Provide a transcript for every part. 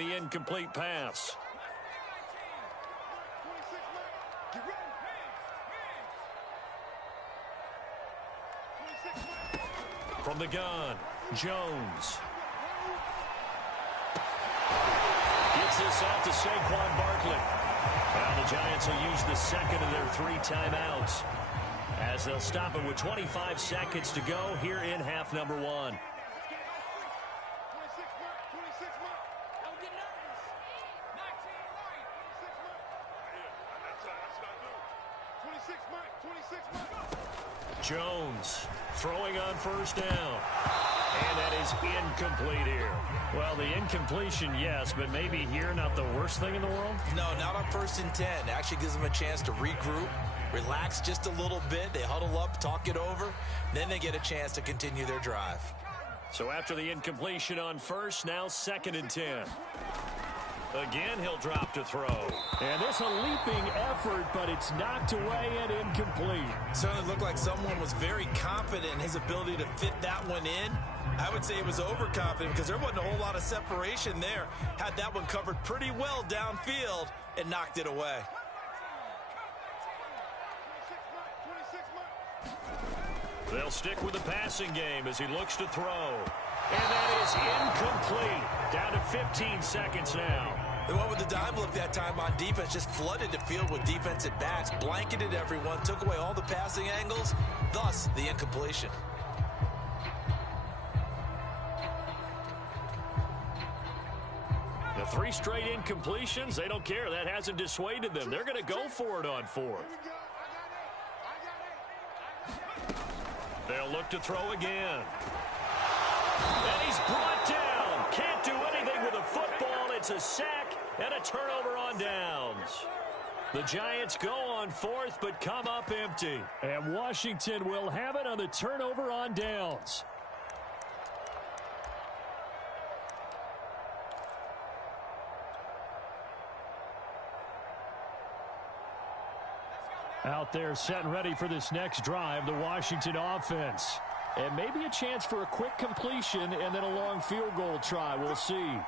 the incomplete pass. From the gun, Jones. Gets this out to Saquon Barkley. Now the Giants will use the second of their 3 timeouts, as they'll stop it with 25 seconds to go here in half number 1. Jones throwing on first down. And that is incomplete here. Well, the incompletion, yes, but maybe here not the worst thing in the world? No, not on 1st and 10. Actually gives them a chance to regroup, relax just a little bit. They huddle up, talk it over. Then they get a chance to continue their drive. So after the incompletion on first, now 2nd and 10. Again, he'll drop to throw. And this a leaping effort, but it's knocked away and incomplete. Certainly looked like someone was very confident in his ability to fit that one in. I would say he was overconfident because there wasn't a whole lot of separation there. Had that one covered pretty well downfield and knocked it away. They'll stick with the passing game as he looks to throw. And that is incomplete. Down to 15 seconds now. They went with the dime look that time on defense, just flooded the field with defensive backs, blanketed everyone, took away all the passing angles, thus the incompletion. The 3 straight incompletions, they don't care. That hasn't dissuaded them. They're going to go for it on 4th. They'll look to throw again. And he's brought down. Can't do anything with a football. It's a sack and a turnover on downs. The Giants go on 4th, but come up empty. And Washington will have it on the turnover on downs. Out there set and ready for this next drive, the Washington offense. And maybe a chance for a quick completion and then a long field goal try. We'll see.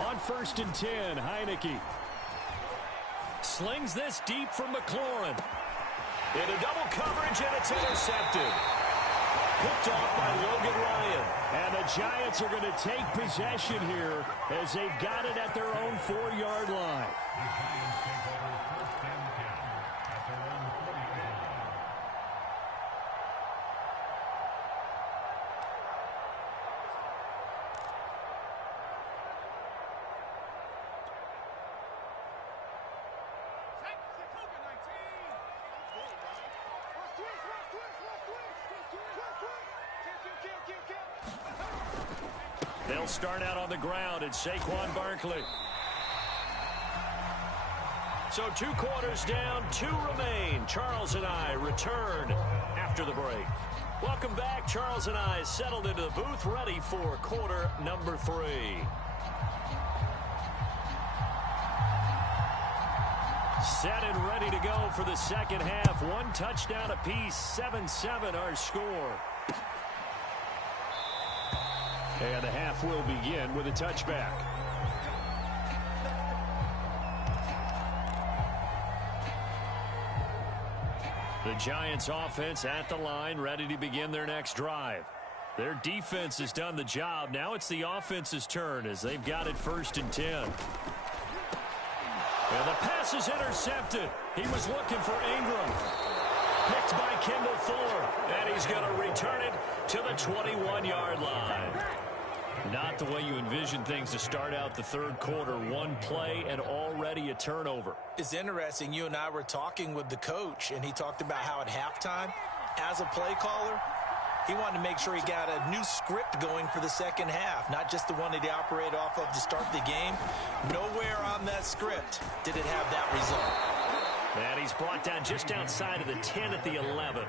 On 1st and 10, Heineke slings this deep from McLaurin. Into double coverage, and it's intercepted. Picked off by Logan Ryan. And the Giants are going to take possession here as they've got it at their own 4-yard line. They'll start out on the ground at Saquon Barkley. So 2 quarters down, 2 remain. Charles and I return after the break. Welcome back. Charles and I settled into the booth, ready for quarter number 3. Set and ready to go for the second half. 1 touchdown apiece, 7-7 our score. And the half will begin with a touchback. The Giants offense at the line, ready to begin their next drive. Their defense has done the job. Now it's the offense's turn as they've got it 1st and 10. And the pass is intercepted. He was looking for Ingram. Picked by Kendall Fuller. And he's going to return it to the 21-yard line. Not the way you envision things to start out the 3rd quarter. 1 play and already a turnover. It's interesting. You and I were talking with the coach, and he talked about how at halftime, as a play caller, he wanted to make sure he got a new script going for the second half, not just the one that he operated off of to start the game. Nowhere on that script did it have that result. And he's brought down just outside of the 10 at the 11.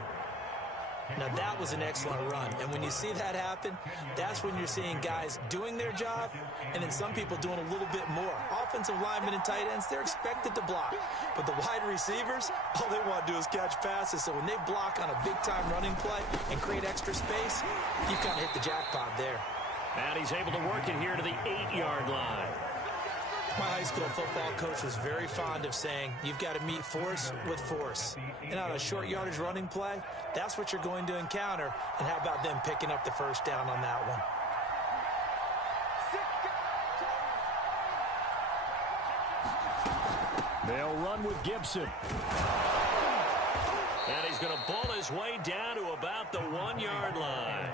Now, that was an excellent run. And when you see that happen, that's when you're seeing guys doing their job and then some people doing a little bit more. Offensive linemen and tight ends, they're expected to block. But the wide receivers, all they want to do is catch passes. So when they block on a big-time running play and create extra space, you've kind of hit the jackpot there. And he's able to work it here to the 8-yard line. My high school football coach was very fond of saying, you've got to meet force with force. And on a short yardage running play, that's what you're going to encounter. And how about them picking up the first down on that one? They'll run with Gibson. And he's going to ball his way down to about the 1-yard line.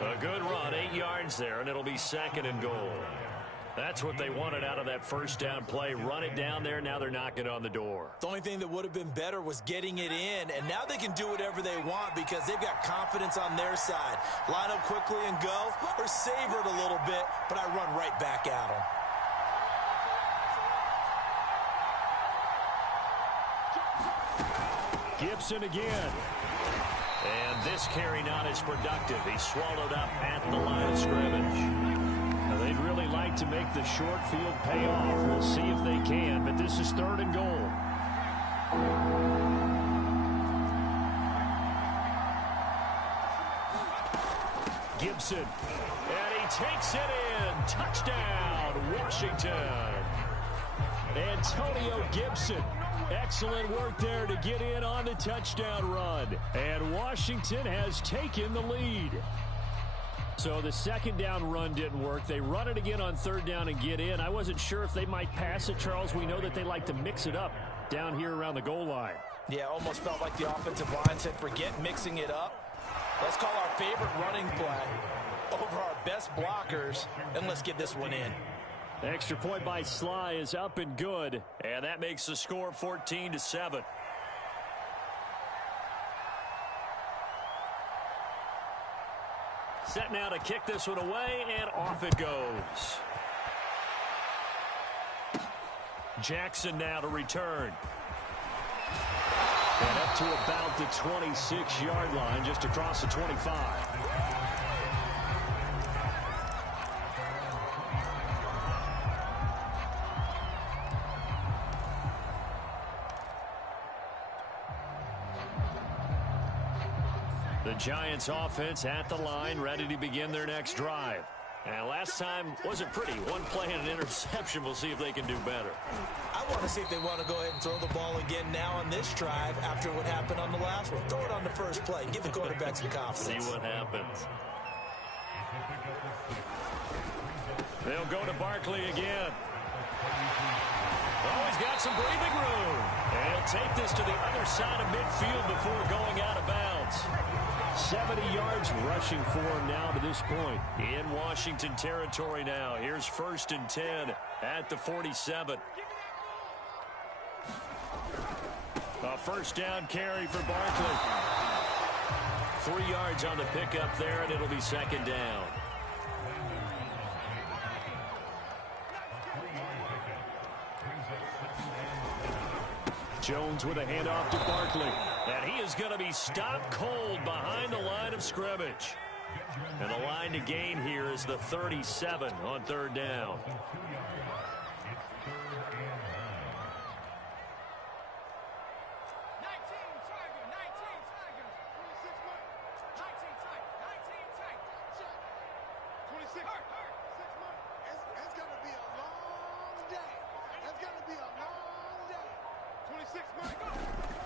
A good run, 8 yards there, and it'll be 2nd and goal. That's what they wanted out of that first down play. Run it down there. Now they're knocking on the door. The only thing that would have been better was getting it in, and now they can do whatever they want because they've got confidence on their side. Line up quickly and go, or savor it a little bit, but I run right back at them. Gibson again. And this carry not as productive. He's swallowed up at the line of scrimmage. Now, they'd really like to make the short field pay off. We'll see if they can, but this is 3rd and goal. Gibson. And he takes it in. Touchdown, Washington. Antonio Gibson. Excellent work there to get in on the touchdown run. And Washington has taken the lead. So the 2nd down run didn't work. They run it again on 3rd down and get in. I wasn't sure if they might pass it, Charles. We know that they like to mix it up down here around the goal line. Yeah, almost felt like the offensive line said, forget mixing it up. Let's call our favorite running play over our best blockers, and let's get this one in. Extra point by Sly is up and good. And that makes the score 14-7. Set now to kick this one away, and off it goes. Jackson now to return. And up to about the 26-yard line, just across the 25. The Giants offense at the line, ready to begin their next drive. And last time wasn't pretty. One play and an interception. We'll see if they can do better. I want to see if they want to go ahead and throw the ball again now on this drive after what happened on the last one. Throw it on the first play. Give the quarterback some confidence. See what happens. They'll go to Barkley again. Oh, he's got some breathing room. And he'll take this to the other side of midfield before going out of bounds. 70 yards rushing for him now to this point. In Washington territory now. Here's 1st and 10 at the 47. A first down carry for Barkley. 3 yards on the pickup there, and it'll be 2nd down. Jones with a handoff to Barkley. And he is going to be stopped cold behind the line of scrimmage. And the line to gain here is the 37 on 3rd down.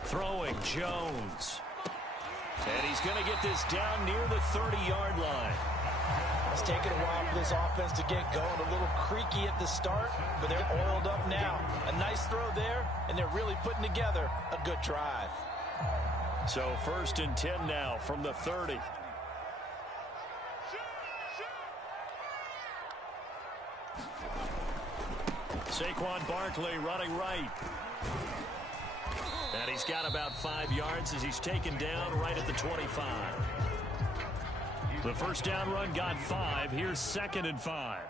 Throwing Jones. And he's going to get this down near the 30-yard line. It's taken a while for this offense to get going. A little creaky at the start, but they're oiled up now. A nice throw there, and they're really putting together a good drive. So 1st and 10 now from the 30. Saquon Barkley running right. And he's got about 5 yards as he's taken down right at the 25. The first down run got 5. Here's 2nd and 5.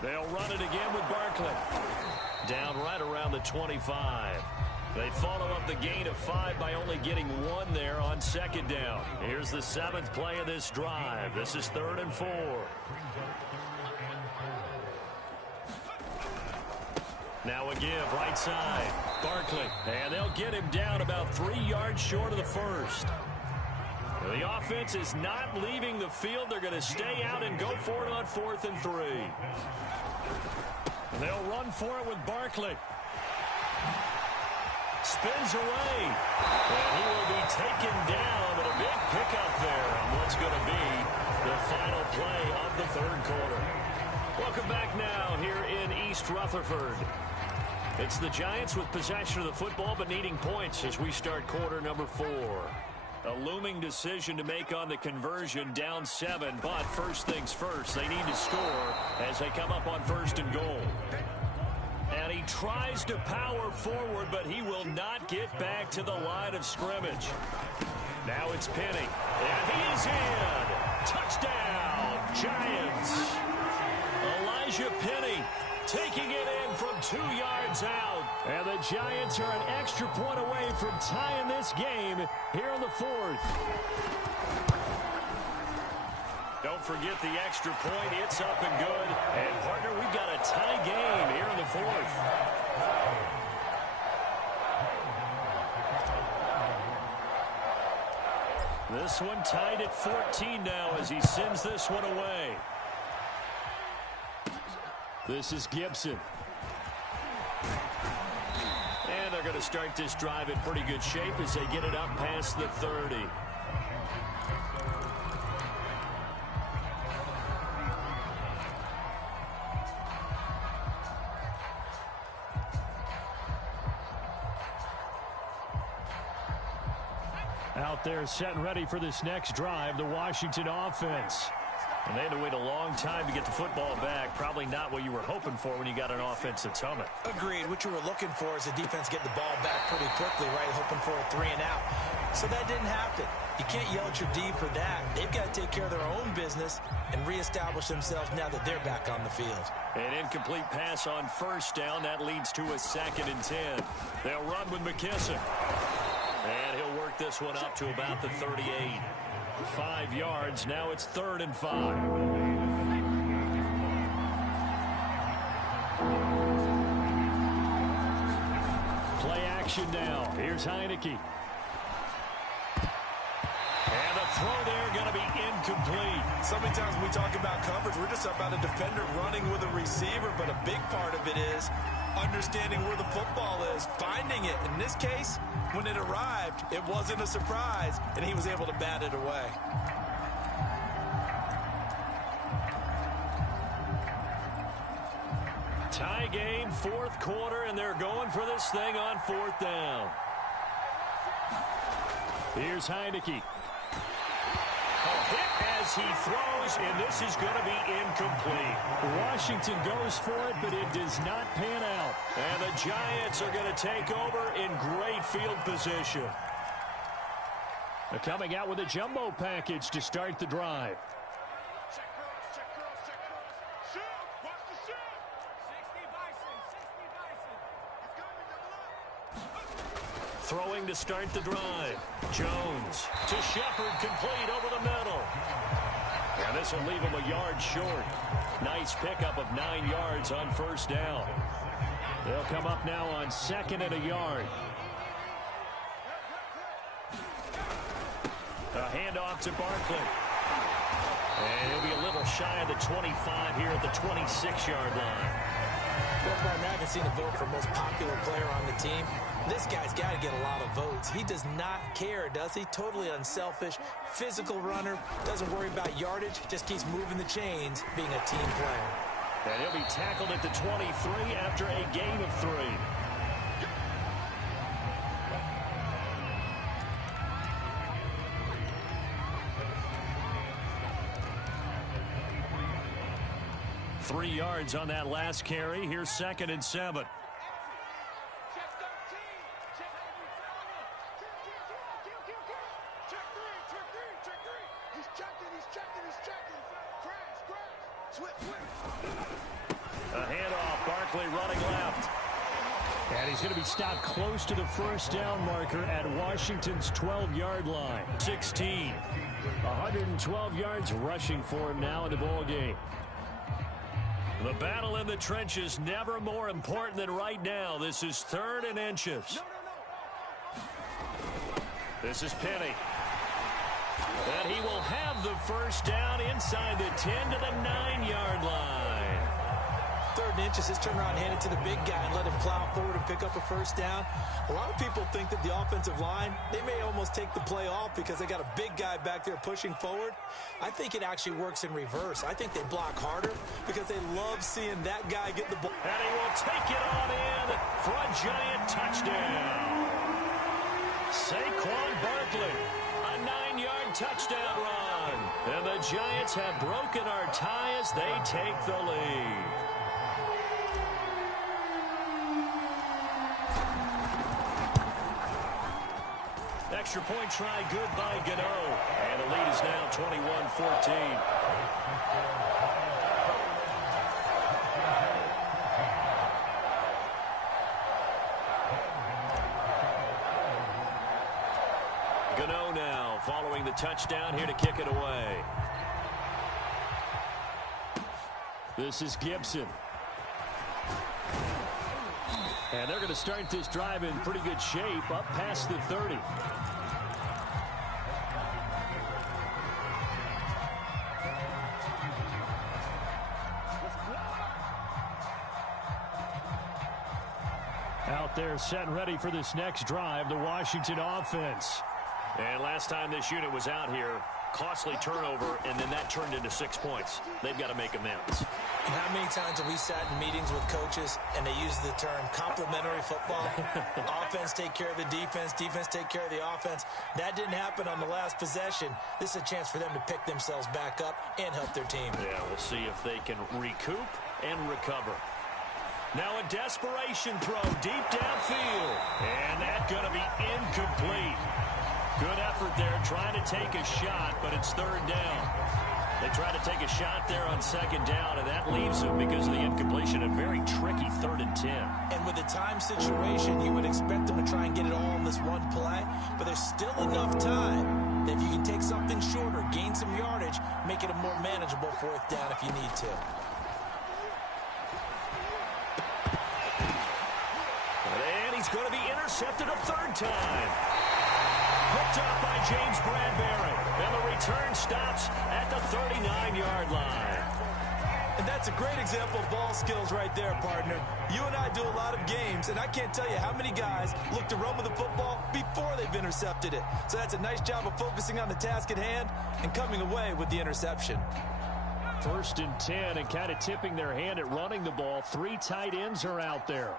They'll run it again with Barkley. Down right around the 25. They follow up the gain of 5 by only getting 1 there on 2nd down. Here's the 7th play of this drive. This is 3rd and 4. Now a give, right side. Barkley. And they'll get him down about 3 yards short of the first. The offense is not leaving the field. They're going to stay out and go for it on 4th and 3. They'll run for it with Barkley. Spins away. And he will be taken down, but a big pickup there on what's going to be the final play of the 3rd quarter. Welcome back now here in East Rutherford. It's the Giants with possession of the football, but needing points as we start quarter number 4. A looming decision to make on the conversion, down 7, but first things first, they need to score as they come up on 1st and goal. And he tries to power forward, but he will not get back to the line of scrimmage. Now it's Penny, and he's in. Touchdown, Giants. Elijah Penny taking it in from 2 yards out. And the Giants are an extra point away from tying this game here in the 4th. Don't forget the extra point. It's up and good. And, partner, we've got a tie game here in the 4th. This one tied at 14 now as he sends this one away. This is Gibson. And they're going to start this drive in pretty good shape as they get it up past the 30. Out there set and ready for this next drive, the Washington offense. And they had to wait a long time to get the football back. Probably not what you were hoping for when you got an offense that's humming. Agreed. What you were looking for is the defense get the ball back pretty quickly, right? Hoping for a 3 and out. So that didn't happen. You can't yell at your D for that. They've got to take care of their own business and reestablish themselves now that they're back on the field. An incomplete pass on 1st down. That leads to a 2nd and 10. They'll run with McKissick. And he'll work this one up to about the 38. 5 yards. Now it's 3rd and 5. Play action now. Here's Heineke. And the throw there going to be incomplete. So many times when we talk about coverage, we're just about a defender running with a receiver, but a big part of it is understanding where the football is, finding it. In this case, when it arrived, it wasn't a surprise, and he was able to bat it away. Tie game, 4th quarter, and they're going for this thing on 4th down. Here's Heineke. A hit as he throws, and this is going to be incomplete. Washington goes for it, but it does not pan out. And the Giants are going to take over in great field position. They're coming out with a jumbo package to start the drive. Throwing to start the drive. Jones to Shepard, complete over the middle. And this will leave him a yard short. Nice pickup of 9 yards on 1st down. They'll come up now on 2nd and a yard. A handoff to Barkley. And he'll be a little shy of the 25 here at the 26-yard line. Well, partner, I haven't seen a vote for most popular player on the team. This guy's got to get a lot of votes. He does not care, does he? Totally unselfish, physical runner, doesn't worry about yardage, just keeps moving the chains, being a team player. And he'll be tackled at the 23 after a gain of 3. Three yards on that last carry. Here's 2nd and 7. A handoff. Barkley running left. And he's going to be stopped close to the 1st down marker at Washington's 12-yard line. 16. 112 yards rushing for him now in the ball game. The battle in the trenches never more important than right now. This is 3rd and inches. This is Penny. And he will have the first down inside the 10 to the 9-yard line. 3rd and inches, his turnaround handed to the big guy and let him plow forward and pick up a first down. A lot of people think that the offensive line, they may almost take the play off because they got a big guy back there pushing forward. I think it actually works in reverse. I think they block harder because they love seeing that guy get the ball. And he will take it on in for a giant touchdown. Saquon Barkley, a 9-yard touchdown run. And the Giants have broken our tie as they take the lead. Extra point try good by Gano. And the lead is now 21-14. Gano now following the touchdown here to kick it away. This is Gibson. And they're going to start this drive in pretty good shape up past the 30. Out there set and ready for this next drive, the Washington offense. And last time this unit was out here, costly turnover, and then that turned into 6 points. They've got to make amends. And how many times have we sat in meetings with coaches and they use the term complementary football? Offense take care of the defense, defense take care of the offense. That didn't happen on the last possession. This is a chance for them to pick themselves back up and help their team. Yeah, we'll see if they can recoup and recover. Now a desperation throw deep downfield. And that's going to be incomplete. Good effort there trying to take a shot, but it's 3rd down. They try to take a shot there on 2nd down, and that leaves them because of the incompletion. A very tricky 3rd and 10. And with the time situation, you would expect them to try and get it all in this one play, but there's still enough time that if you can take something shorter, gain some yardage, make it a more manageable 4th down if you need to. And he's going to be intercepted a 3rd time. Picked up by James Bradbury. And the return stops at the 39-yard line. And that's a great example of ball skills right there, partner. You and I do a lot of games, and I can't tell you how many guys look to run with the football before they've intercepted it. So that's a nice job of focusing on the task at hand and coming away with the interception. 1st and 10, and kind of tipping their hand at running the ball. 3 tight ends are out there.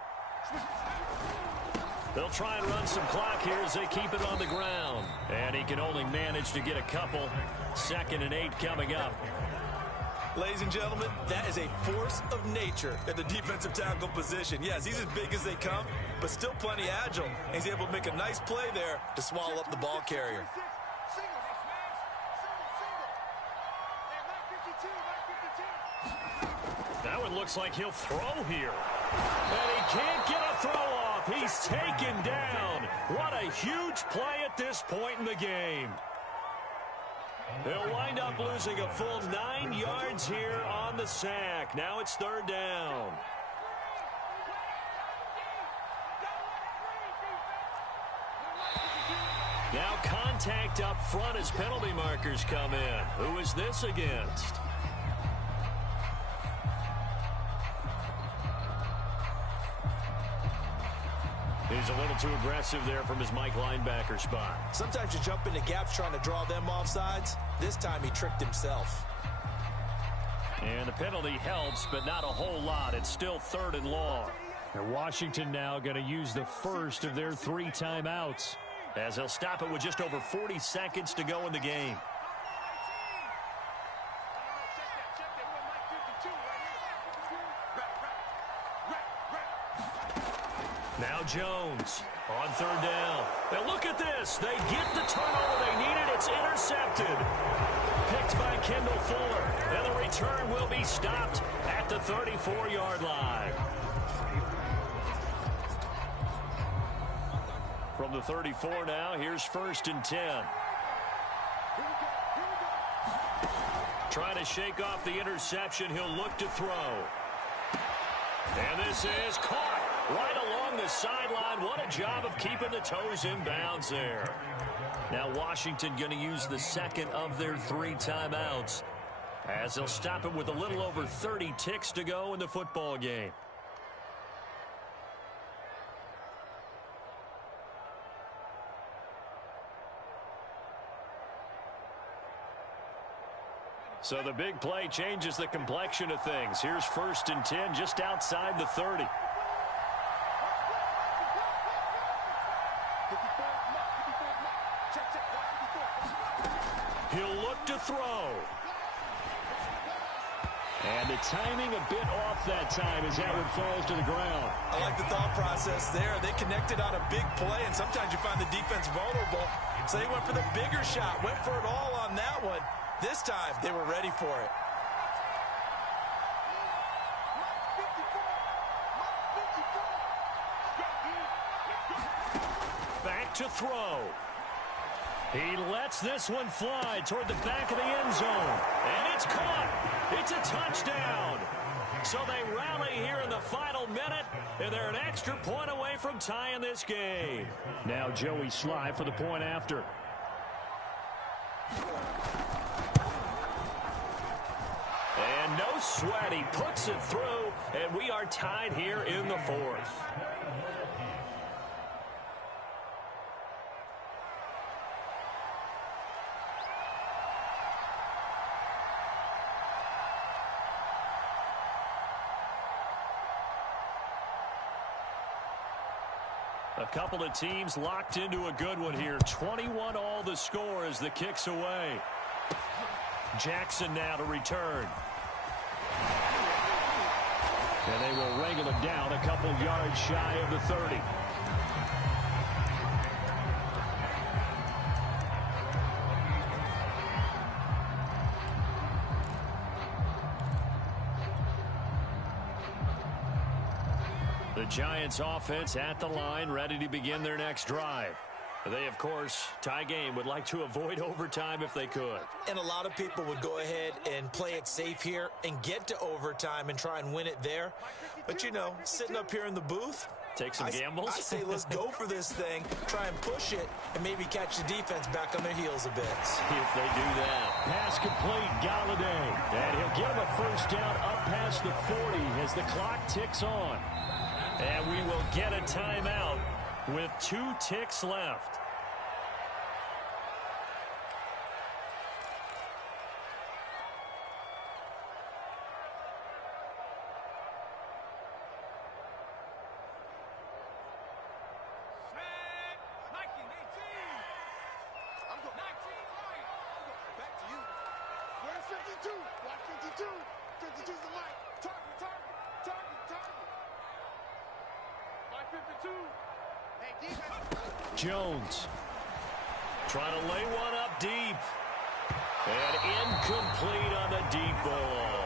They'll try and run some clock here as they keep it on the ground. And he can only manage to get a couple. 2nd and 8 coming up. Ladies and gentlemen, that is a force of nature at the defensive tackle position. Yes, he's as big as they come, but still plenty agile. And he's able to make a nice play there to swallow up the ball carrier. That one looks like he'll throw here. And he can't get a throw off. He's taken down. What a huge play at this point in the game. They'll wind up losing a full 9 yards here on the sack. Now it's 3rd down. Now contact up front as penalty markers come in. Who is this against? He's a little too aggressive there from his Mike linebacker spot. Sometimes you jump into gaps trying to draw them off sides. This time he tricked himself. And the penalty helps, but not a whole lot. It's still 3rd and long. And Washington now going to use the first of their 3 timeouts, as they'll stop it with just over 40 seconds to go in the game. Now Jones on 3rd down. Now look at this. They get the turnover they needed. It's intercepted. Picked by Kendall Fuller. And the return will be stopped at the 34-yard line. From the 34 now, here's 1st and 10. Trying to shake off the interception. He'll look to throw. And this is caught right along the sideline. What a job of keeping the toes in bounds there. Now Washington going to use the second of their 3 timeouts as they'll stop it with a little over 30 ticks to go in the football game. So the big play changes the complexion of things. Here's 1st and 10 just outside the 30. He'll look to throw. And the timing a bit off that time as that one falls to the ground. I like the thought process there. They connected on a big play, and sometimes you find the defense vulnerable. So they went for the bigger shot, went for it all on that one. This time, they were ready for it. Back to throw. He lets this one fly toward the back of the end zone. And it's caught. It's a touchdown. So they rally here in the final minute, and they're an extra point away from tying this game. Now Joey Sly for the point after. And no sweat. He puts it through, and we are tied here in the 4th. A couple of teams locked into a good one here. 21 all the score as the kick's away. Jackson now to return. And they will wrangle him down a couple yards shy of the 30. The Giants offense at the line, ready to begin their next drive. They, of course, tie game, would like to avoid overtime if they could. And a lot of people would go ahead and play it safe here and get to overtime and try and win it there. But, you know, sitting up here in the booth, take some gambles. I say let's go for this thing, try and push it, and maybe catch the defense back on their heels a bit. See if they do that. Pass complete, Galladay. And he'll get him a first down up past the 40 as the clock ticks on. And we will get a timeout with 2 ticks left. Jones trying to lay one up deep. And incomplete on the deep ball.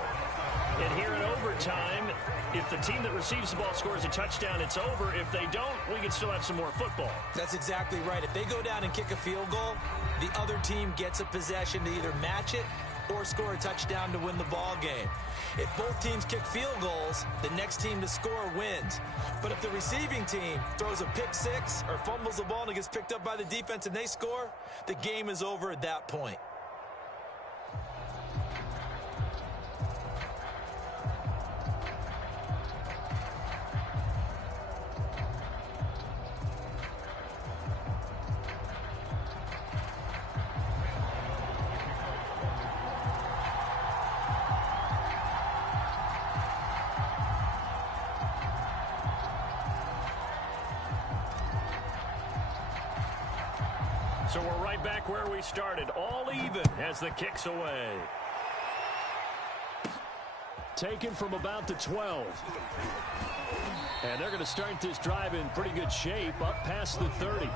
And here in overtime, if the team that receives the ball scores a touchdown, it's over. If they don't, we can still have some more football. That's exactly right. If they go down and kick a field goal, the other team gets a possession to either match it or score a touchdown to win the ball game. If both teams kick field goals, the next team to score wins. But if the receiving team throws a pick six or fumbles the ball and it gets picked up by the defense and they score, the game is over at that point. So we're right back where we started, all even as the kick's away. Taken from about the 12. And they're going to start this drive in pretty good shape, up past the 30.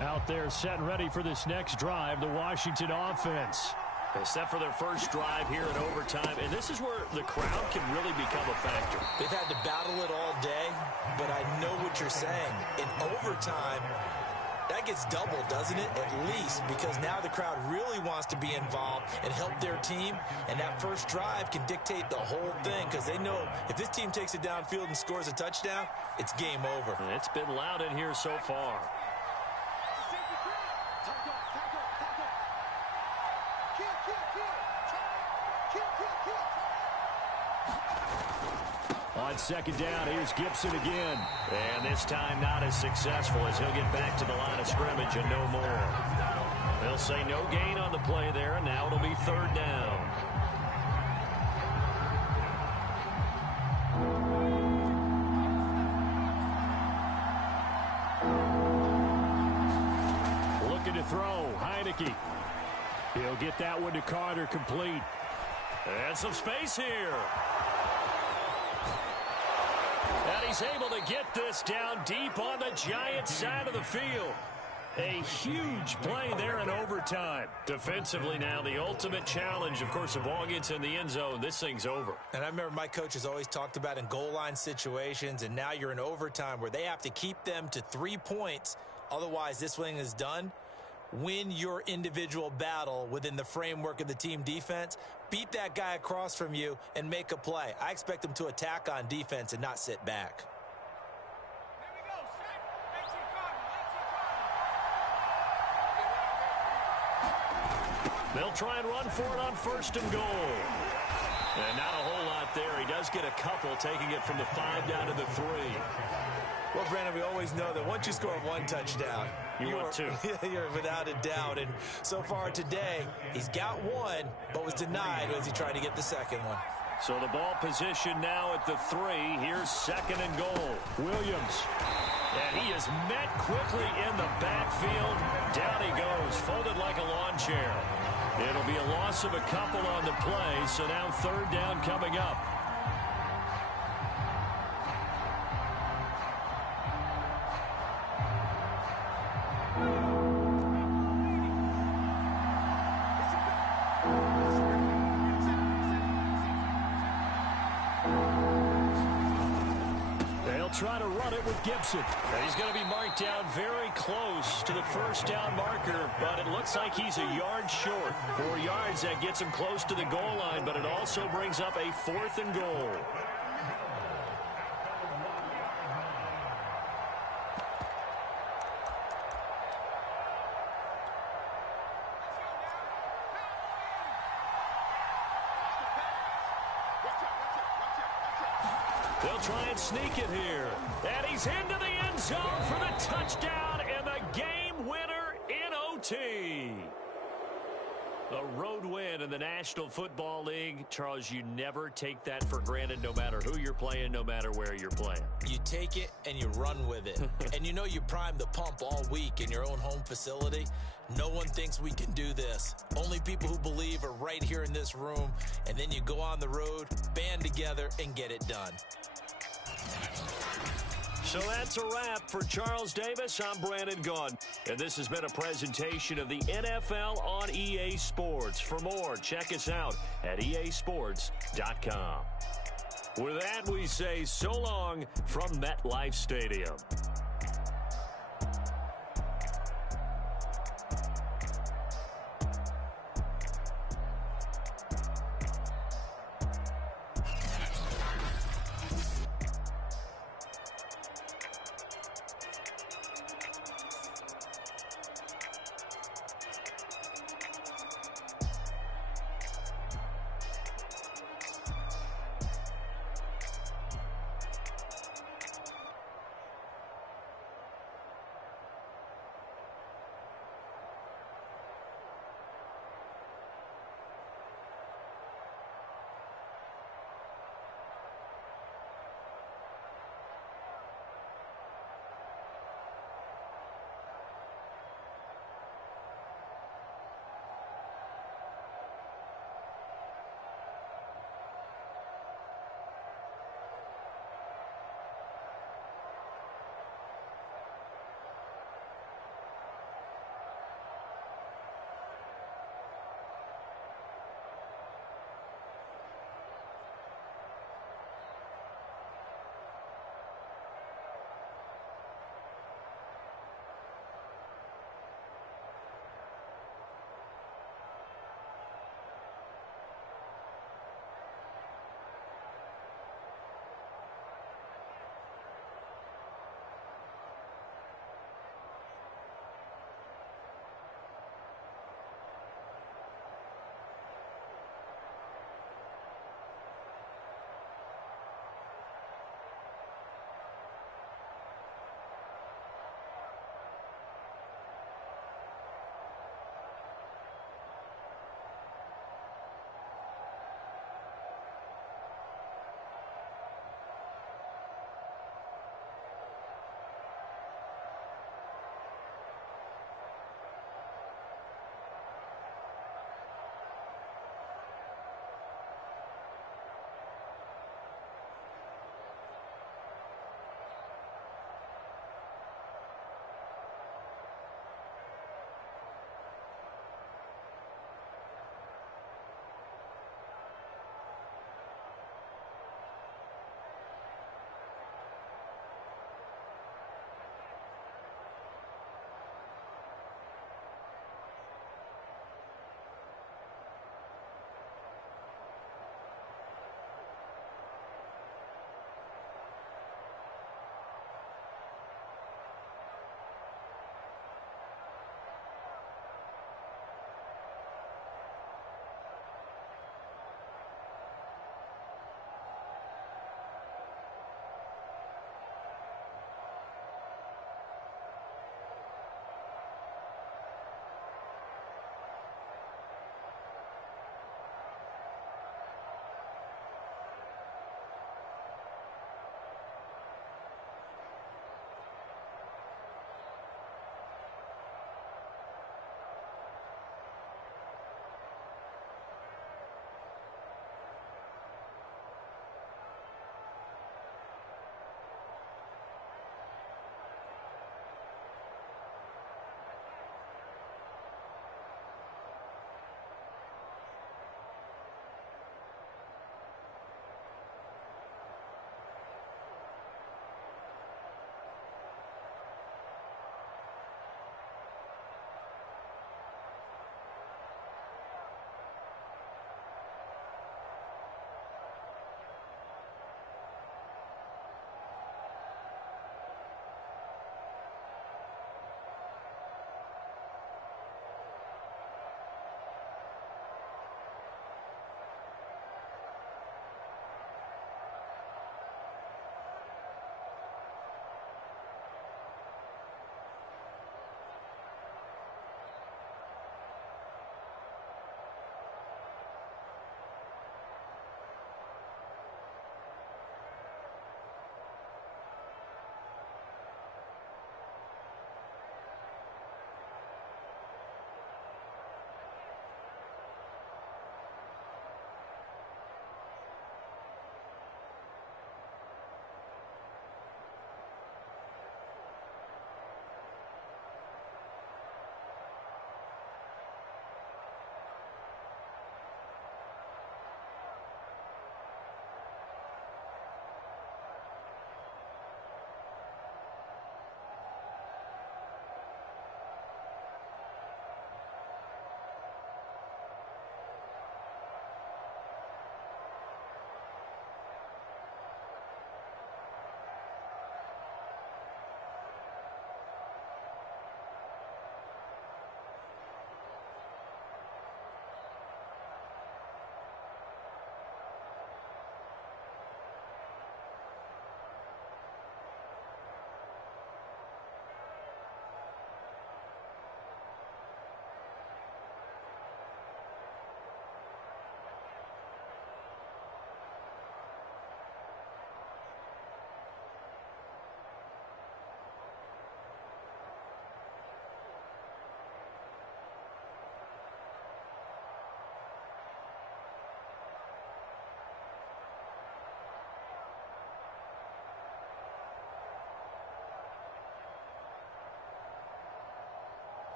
Out there set and ready for this next drive, the Washington offense. They set for their first drive here in overtime, and this is where the crowd can really become a factor. They've had to battle it all day, but I know what you're saying. In overtime, that gets doubled, doesn't it? At least, because now the crowd really wants to be involved and help their team, and that first drive can dictate the whole thing because they know if this team takes it downfield and scores a touchdown, it's game over. And it's been loud in here so far. On second down, here's Gibson again. And this time not as successful as he'll get back to the line of scrimmage and no more. They'll say no gain on the play there, and now it'll be third down. Looking to throw, Heineke. He'll get that one to Carter, complete. And some space here. And he's able to get this down deep on the Giants' side of the field. A huge play there in overtime. Defensively now, the ultimate challenge. Of course, the ball gets in the end zone. This thing's over. And I remember my coaches always talked about in goal line situations, and now you're in overtime where they have to keep them to 3 points. Otherwise, this thing is done. Win your individual battle within the framework of the team defense. Beat that guy across from you and make a play. I expect them to attack on defense and not sit back. They'll try and run for it on first and goal. And not a whole lot there. He does get a couple, taking it from the 5 down to the 3. Well, Brandon, we always know that once you score one touchdown, want two. You're without a doubt. And so far today, he's got one, but was denied as he tried to get the second one. So the ball position now at the 3. Here's second and goal. Williams. And he is met quickly in the backfield. Down he goes, folded like a lawn chair. It'll be a loss of a couple on the play, so now third down coming up. Try to run it with Gibson. And he's going to be marked down very close to the first down marker, but it looks like he's a yard short. 4 yards, that gets him close to the goal line, but it also brings up a 4th and goal. They'll try and sneak it here. And he's into the end zone for the touchdown and the game winner in OT. A road win in the National Football League. Charles, you never take that for granted no matter who you're playing, no matter where you're playing. You take it and you run with it. And you know you primed the pump all week in your own home facility. No one thinks we can do this. Only people who believe are right here in this room. And then you go on the road, band together, and get it done. So that's a wrap for Charles Davis. I'm Brandon Gaughan, and this has been a presentation of the NFL on EA Sports. For more, check us out at easports.com. With that, we say so long from MetLife Stadium.